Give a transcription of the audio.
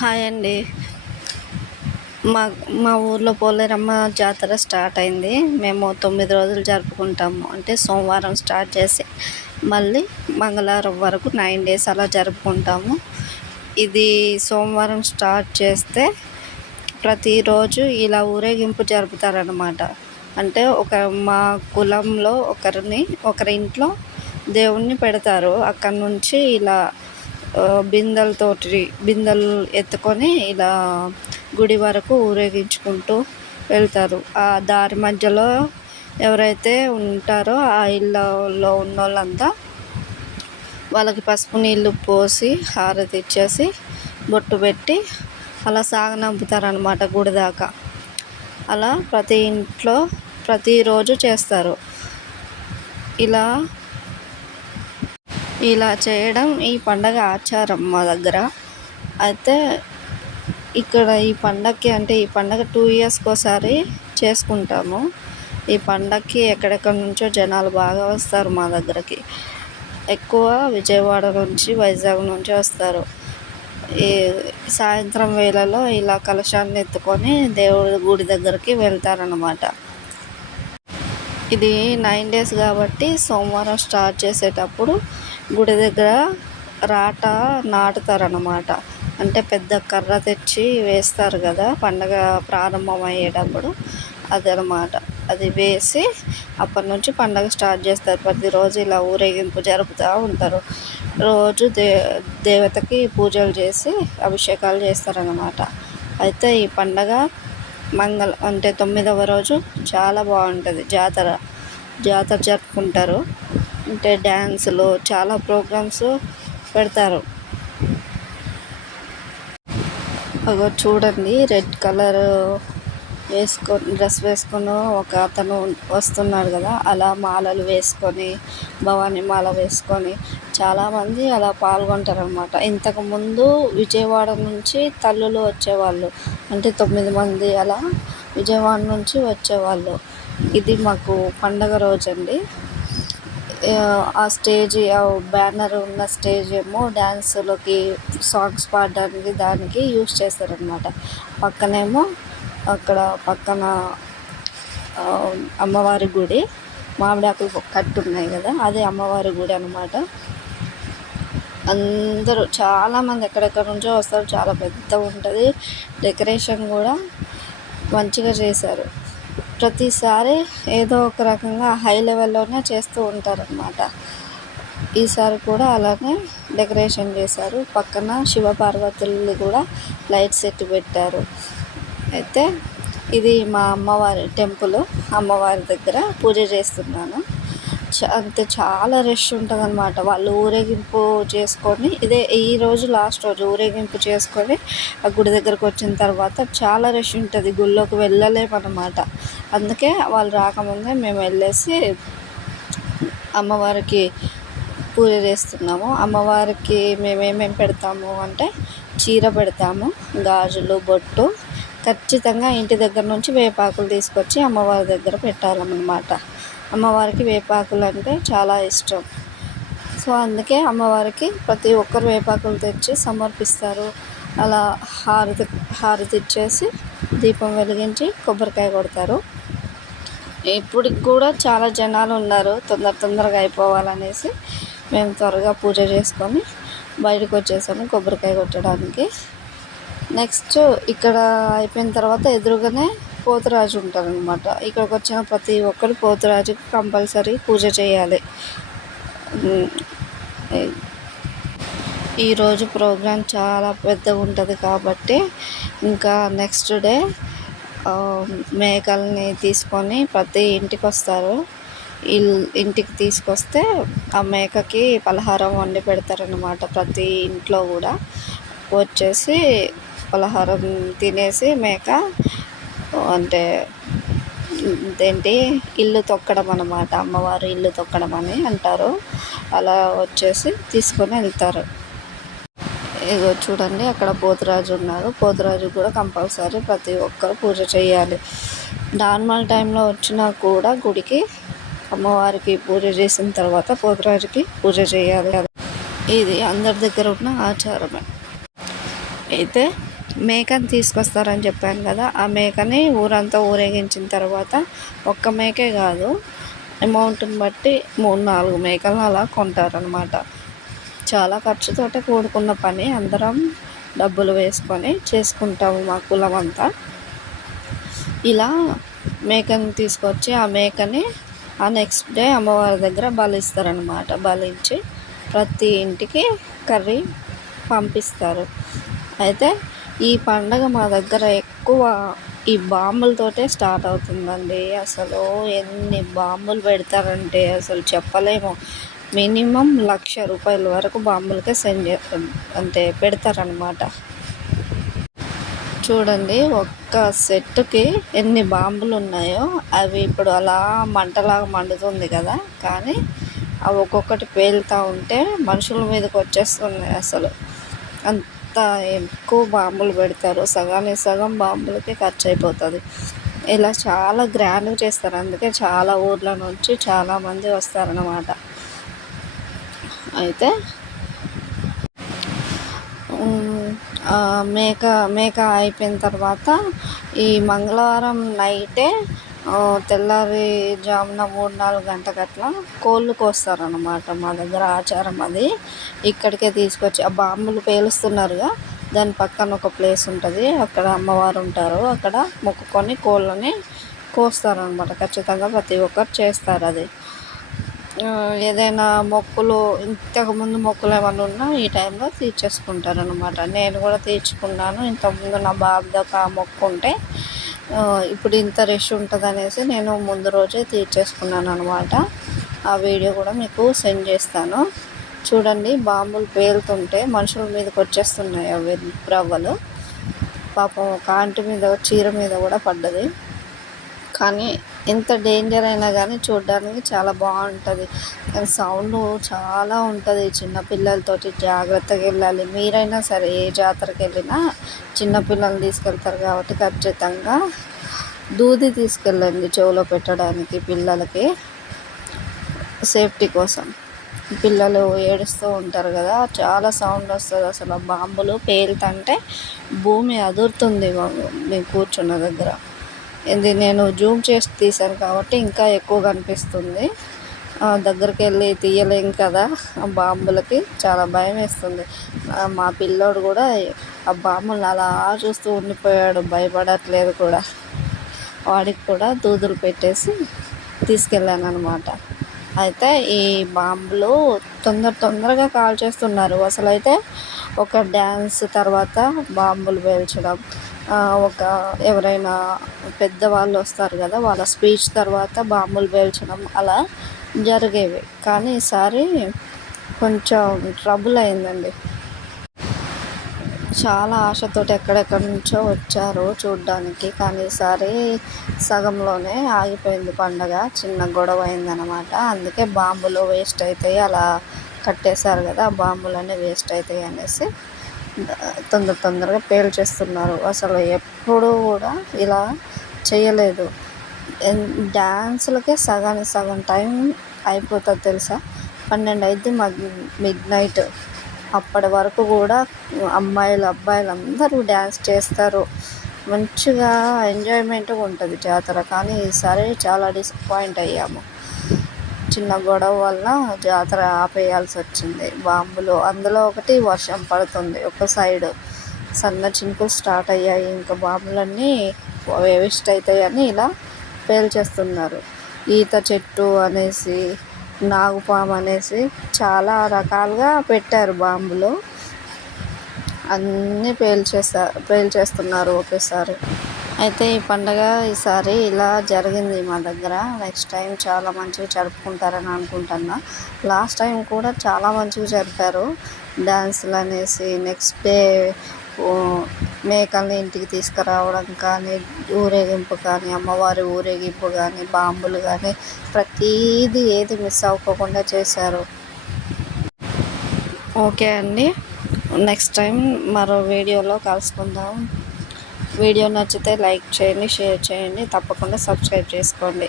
Hi అండి. మా మా ఊర్లో పోలేరమ్మ జాతర స్టార్ట్ అయింది. మేము 9 రోజులు జరుపుకుంటాము. అంటే సోమవారం స్టార్ట్ చేసి మళ్ళీ మంగళవారం వరకు 9 డేస్ అలా జరుపుకుంటాము. ఇది సోమవారం స్టార్ట్ చేస్తే ప్రతిరోజు ఇలా ఊరేగింపు జరుపుతారన్నమాట. అంటే మా కులంలో ఒకరి ఇంట్లో దేవుణ్ణి పెడతారు. అక్కడి నుంచి ఇలా బిందెలు ఎత్తుకొని ఇలా గుడి వరకు ఊరేగించుకుంటూ వెళ్తారు. ఆ దారి మధ్యలో ఎవరైతే ఉంటారో ఆ ఇళ్ళలో ఉన్నోళ్ళంతా వాళ్ళకి పసుపు నీళ్ళు పోసి హారతి ఇచ్చేసి బొట్టు పెట్టి అలా సాగనంపుతారనమాట గుడి దాకా. అలా ప్రతి ఇంట్లో ప్రతిరోజు చేస్తారు. ఇలా చేయడం ఈ పండగ ఆచారం మా దగ్గర. అయితే ఇక్కడ ఈ పండగ 2 ఇయర్స్కి ఒకసారి చేసుకుంటాము. ఈ పండగకి ఎక్కడెక్కడి నుంచో జనాలు బాగా వస్తారు మా దగ్గరకి. ఎక్కువ విజయవాడ నుంచి, వైజాగ్ నుంచి వస్తారు. ఈ సాయంత్రం వేళలో ఇలా కలశాన్ని ఎత్తుకొని దేవుడి గుడి దగ్గరికి వెళ్తారన్నమాట. ఇది 9 డేస్ కాబట్టి సోమవారం స్టార్ట్ చేసేటప్పుడు గుడి దగ్గర రాట నాటుతారన్నమాట. అంటే పెద్ద కర్ర తెచ్చి వేస్తారు కదా పండగ ప్రారంభం అయ్యేటప్పుడు, అదనమాట. అది వేసి అప్పటి నుంచి పండగ స్టార్ట్ చేస్తారు. ప్రతిరోజు ఇలా ఊరేగింపు జరుపుతూ ఉంటారు. రోజు దేవతకి పూజలు చేసి అభిషేకాలు చేస్తారన్నమాట. అయితే ఈ పండగ అంటే 9వ రోజు చాలా బాగుంటుంది. జాతర జరుపుకుంటారు. అంటే డ్యాన్సులు చాలా ప్రోగ్రామ్స్ పెడతారు. చూడండి, రెడ్ కలర్ డ్రెస్ వేసుకొని ఒక అతను వస్తున్నాడు కదా, అలా మాలలు వేసుకొని, భవానీ మాల వేసుకొని చాలామంది అలా పాల్గొంటారు అన్నమాట. ఇంతకుముందు విజయవాడ నుంచి తల్లులు వచ్చేవాళ్ళు. అంటే 9 మంది అలా విజయవాడ నుంచి వచ్చేవాళ్ళు. ఇది మాకు పండగ రోజండి. ఆ బ్యానర్ ఉన్న స్టేజ్ ఏమో డ్యాన్సులకి, సాంగ్స్ పాడడానికి దానికి యూస్ చేస్తారనమాట. పక్కన అమ్మవారి గుడి, మామిడాకులు కట్టు ఉన్నాయి కదా, అదే అమ్మవారి గుడి అనమాట. అందరూ చాలామంది ఎక్కడెక్కడ నుంచో వస్తారు. చాలా పెద్దగా ఉంటుంది. డెకరేషన్ కూడా మంచిగా చేశారు. ప్రతిసారి ఏదో ఒక రకంగా హై లెవెల్లోనే చేస్తూ ఉంటారనమాట. ఈసారి కూడా అలానే డెకరేషన్ చేశారు. పక్కన శివపార్వతులు కూడా లైట్ సెట్ పెట్టారు. అయితే ఇది మా అమ్మవారి టెంపుల్. అమ్మవారి దగ్గర పూజ చేస్తున్నాను. చాలా రష్ ఉంటుంది అన్నమాట. వాళ్ళు ఊరేగింపు చేసుకొని, ఈరోజు లాస్ట్ రోజు ఊరేగింపు చేసుకొని ఆ గుడి దగ్గరకు వచ్చిన తర్వాత చాలా రష్ ఉంటుంది. గుళ్ళోకి వెళ్ళలేమన్నమాట. అందుకే వాళ్ళు రాకముందే మేము వెళ్ళేసి అమ్మవారికి పూజ చేస్తున్నాము. అమ్మవారికి మేము ఏమేమి పెడతాము అంటే చీర పెడతాము, గాజులు, బొట్టు. ఖచ్చితంగా ఇంటి దగ్గర నుంచి వేపాకులు తీసుకొచ్చి అమ్మవారి దగ్గర పెట్టాలన్నమాట. అమ్మవారికి వేపాకులు అంటే చాలా ఇష్టం. సో అందుకే అమ్మవారికి ప్రతి ఒక్కరు వేపాకులు తెచ్చి సమర్పిస్తారు. అలా హారతి ఇచ్చేసి దీపం వెలిగించి కొబ్బరికాయ కొడతారు. ఇప్పటికి కూడా చాలా జనాలు ఉన్నారు. తొందరగా అయిపోవాలనేసి మేము త్వరగా పూజ చేసుకొని బయటకు వచ్చేసాము కొబ్బరికాయ కొట్టడానికి. నెక్స్ట్ ఇక్కడ అయిపోయిన తర్వాత ఎదురుగానే పోతురాజు ఉంటారనమాట. ఇక్కడికి వచ్చిన ప్రతి ఒక్కరు పోతురాజుకి కంపల్సరీ పూజ చేయాలి. ఈరోజు ప్రోగ్రాం చాలా పెద్దగా ఉంటుంది కాబట్టి ఇంకా నెక్స్ట్ డే మేకల్ని తీసుకొని ప్రతి ఇంటికి వస్తారు. ఇంటికి తీసుకొస్తే ఆ మేకకి పలహారం వండి పెడతారనమాట. ప్రతి ఇంట్లో కూడా వచ్చేసి పలహారం తినేసి మేక అంటే ఇల్లు తొక్కడం అన్నమాట. అమ్మవారు ఇల్లు తొక్కడం అని అంటారు. అలా వచ్చేసి తీసుకొని వెళ్తారు. ఇగో చూడండి, అక్కడ పోతురాజు ఉన్నారు. పోతురాజు కూడా కంపల్సరీ ప్రతి ఒక్కరు పూజ చేయాలి. నార్మల్ టైంలో వచ్చినా కూడా గుడికి అమ్మవారికి పూజ చేసిన తర్వాత పోతురాజుకి పూజ చేయాలి. ఇది అందరి దగ్గర ఉన్న ఆచారమే. అయితే మేకని తీసుకొస్తారని చెప్పాను కదా, ఆ మేకని ఊరంతా ఊరేగించిన తర్వాత ఒక్క మేకే కాదు, అమౌంట్ని బట్టి 3-4 మేకలను అలా కొంటారనమాట. చాలా ఖర్చుతోటే కూడుకున్న పని. అందరం డబ్బులు వేసుకొని చేసుకుంటాము మా కులం అంతా. ఇలా మేకని తీసుకొచ్చి ఆ మేకని ఆ నెక్స్ట్ డే అమ్మవారి దగ్గర బలిస్తారనమాట. బలించి ప్రతి ఇంటికి కర్రీ పంపిస్తారు. అయితే ఈ పండగ మా దగ్గర ఎక్కువ ఈ బాంబులతోటే స్టార్ట్ అవుతుందండి. అసలు ఎన్ని బాంబులు పెడతారంటే అసలు చెప్పలేము. మినిమం ₹1,00,000 వరకు బాంబులకే అంటే పెడతారనమాట. చూడండి ఒక్క సెట్టుకి ఎన్ని బాంబులు ఉన్నాయో. అవి ఇప్పుడు అలా మంటలాగా మండుతుంది కదా, కానీ అవి ఒక్కొక్కటి పేలుతూ ఉంటే మనుషుల మీదకి వచ్చేస్తున్నాయి. అసలు అంత ఎక్కువ బాంబులు పెడతారు. సగానికి సగం బాంబులకి ఖర్చు అయిపోతుంది. ఇలా చాలా గ్రాండ్గా చేస్తారు. అందుకే చాలా ఊర్ల నుంచి చాలామంది వస్తారన్నమాట. అయితే మేక అయిపోయిన తర్వాత ఈ మంగళవారం నైటే తెల్లారి జామున 3-4 గంటలకు అట్లా కోళ్ళు కోస్తారనమాట. మా దగ్గర ఆచారం అది. ఇక్కడికే తీసుకొచ్చి ఆ బాంబులు పేలుస్తున్నారుగా, దాని పక్కన ఒక ప్లేస్ ఉంటుంది, అక్కడ అమ్మవారు ఉంటారు. అక్కడ మొక్కుకొని కోళ్ళని కోస్తారనమాట. ఖచ్చితంగా ప్రతి ఒక్కరు చేస్తారు అది. ఏదైనా మొక్కులు ఇంతకుముందు మొక్కులు ఏమైనా ఉన్నా ఈ టైంలో తీర్చేసుకుంటారనమాట. నేను కూడా తీర్చుకున్నాను. ఇంతకుముందు నా బాబుది ఒక మొక్కు ఉంటే ఇప్పుడు ఇంత రష్ ఉంటుంది అనేసి నేను ముందు రోజే తీర్చేసుకున్నాను అనమాట. ఆ వీడియో కూడా మీకు సెండ్ చేస్తాను. చూడండి బాంబులు పేలుతుంటే మనుషుల మీదకి వచ్చేస్తున్నాయి అవి రవ్వలు. పాపం ఒక ఆంటీ మీద చీర మీద కూడా పడ్డది. కానీ ఎంత డేంజర్ అయినా కానీ చూడడానికి చాలా బాగుంటుంది. కానీ సౌండ్ చాలా ఉంటుంది. చిన్నపిల్లలతోటి జాగ్రత్తగా వెళ్ళాలి. మీరైనా సరే ఏ జాతరకి వెళ్ళినా చిన్నపిల్లల్ని తీసుకెళ్తారు కాబట్టి ఖచ్చితంగా దూది తీసుకెళ్ళండి చెవిలో పెట్టడానికి పిల్లలకి, సేఫ్టీ కోసం. పిల్లలు ఏడుస్తూ ఉంటారు కదా, చాలా సౌండ్ వస్తుంది. అసలు ఆ బాంబులు పేలుతుంటే భూమి అదురుతుంది మేము కూర్చున్న దగ్గర. ఇది నేను జూమ్ చేసి తీశాను కాబట్టి ఇంకా ఎక్కువ కనిపిస్తుంది. దగ్గరికి వెళ్ళి తీయలేం కదా, ఆ బాంబులకి చాలా భయం వేస్తుంది. మా పిల్లోడు కూడా ఆ బాంబులను అలా చూస్తూ ఉండిపోయాడు, భయపడట్లేదు కూడా. వాడికి కూడా దూదులు పెట్టేసి తీసుకెళ్ళాను అనమాట. అయితే ఈ బాంబులు తొందరగా కాల్చేస్తున్నారు. అసలు అయితే ఒక డ్యాన్స్ తర్వాత బాంబులు పేల్చడం, ఎవరైనా పెద్దవాళ్ళు వస్తారు కదా, వాళ్ళ స్పీచ్ తర్వాత బాంబులు పేల్చడం అలా జరిగేవి. కానీ ఈసారి కొంచెం ట్రబుల్ అయిందండి. చాలా ఆశతోటి ఎక్కడెక్కడి నుంచో వచ్చారు చూడ్డానికి. కానీ ఈసారి సగంలోనే ఆగిపోయింది పండగ. చిన్న గొడవ అయిందనమాట. అందుకే బాంబులు వేస్ట్ అవుతాయి, అలా కట్టేశారు కదా, ఆ బాంబులన్నీ వేస్ట్ అవుతాయి అనేసి తొందరగా పేల్చేస్తున్నారు. అసలు ఎప్పుడూ కూడా ఇలా చేయలేదు. డ్యాన్సులకే సగానికి సగం టైం అయిపోతుంది తెలుసా. 12 అయితే మిడ్నైట్. అప్పటి వరకు కూడా అమ్మాయిలు అబ్బాయిలు అందరూ డ్యాన్స్ చేస్తారు. మంచిగా ఎంజాయ్మెంట్గా ఉంటుంది జాతర. కానీ ఈసారి చాలా డిసప్పాయింట్ అయ్యాము. చిన్న గొడవ వల్ల జాతర ఆపేయాల్సి వచ్చింది. బాంబులు అందులో ఒకటి వర్షం పడుతుంది, ఒక సైడు సన్న చినుకులు స్టార్ట్ అయ్యాయి. ఇంకా బాంబులన్నీ వేస్ట్ అవుతాయని ఇలా పేల్చేస్తున్నారు. ఈత చెట్టు అనేసి, నాగుపాము అనేసి చాలా రకాలుగా పెట్టారు బాంబులు. అన్నీ పేల్చేస్తున్నారు ఒకేసారి. అయితే ఈ పండగ ఈసారి ఇలా జరిగింది మా దగ్గర. నెక్స్ట్ టైం చాలా మంచిగా జరుపుకుంటారని అనుకుంటున్నా. లాస్ట్ టైం కూడా చాలా మంచిగా జరిపారు. డ్యాన్సులు అనేసి నెక్స్ట్ డే మేకల్ని ఇంటికి తీసుకురావడం కానీ, ఊరేగింపు కానీ, అమ్మవారి ఊరేగింపు కానీ, బాంబులు కానీ ప్రతీది ఏది మిస్ అవ్వకుండా చేశారు. ఓకే అండి, నెక్స్ట్ టైం మరో వీడియోలో కలుసుకుందాం. వీడియో నచ్చితే లైక్ చేయండి, షేర్ చేయండి, తప్పకుండా సబ్స్క్రైబ్ చేసుకోండి.